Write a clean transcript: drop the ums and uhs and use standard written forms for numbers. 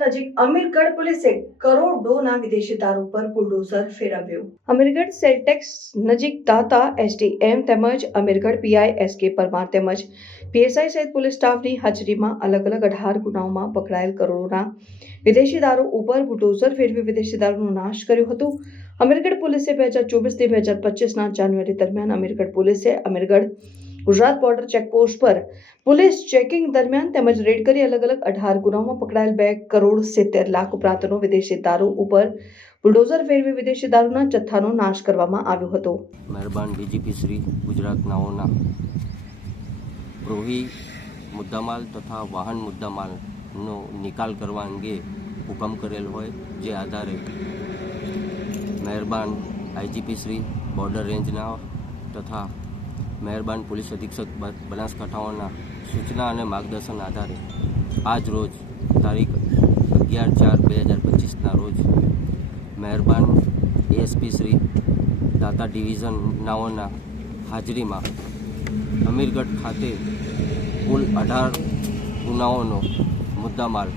નજીક અમીરગઢ પોલીસે કરોડોના વિદેશી દારૂ પર બુલડોઝર ફેરવ્યું. અમીરગઢ સેલટેક્સ નજીક દાતા એસડીએમ તેમજ અમીરગઢ પીઆઈ એસકે પરમાર તેમજ પીએસઆઈ સહિત પોલીસ સ્ટાફની હાજરીમાં અલગ અલગ 18 ગુનાઓમાં પકડાયેલ કરોડોના વિદેશી દારૂ ઉપર બુલડોઝર ફેરવી વિદેશી દારૂનો નાશ કર્યો હતો. અમીરગઢ પોલીસે 2024 થી 2025ના જાન્યુઆરી દરમિયાન અમીરગઢ પોલીસે અમીરગઢ ગુજરાત બોર્ડર ચેકપોસ્ટ પર પોલીસ ચેકિંગ દરમિયાન તેમજ રેડ કરી અલગ અલગ 18 ગુનાઓમાં પકડાયેલ 2 કરોડ 70 લાખ ઉપરાંતનો વિદેશી દારૂ ઉપર બુલડોઝર ફેરવી વિદેશી દારૂના જથ્થાનો નાશ કરવામાં આવ્યો હતો. મહેરબાન ડીજીપી શ્રી ગુજરાત નાઓના પ્રોહી મુદ્દામાલ તથા વાહન મુદ્દામાલનો નિકાલ કરવા અંગે હુકમ કરેલ હોય, જે આધારે મહેરબાન આઈજીપી શ્રી બોર્ડર રેન્જના તથા મહેરબાન પોલીસ અધિક્ષક બનાસકાંઠાઓના સૂચના અને માર્ગદર્શન આધારે આજ રોજ તારીખ 11/4/2025ના રોજ મહેરબાન એએસપી શ્રી દાતા ડિવિઝન નાઓના હાજરીમાં અમીરગઢ ખાતે કુલ 18 ગુનાઓનો મુદ્દામાલ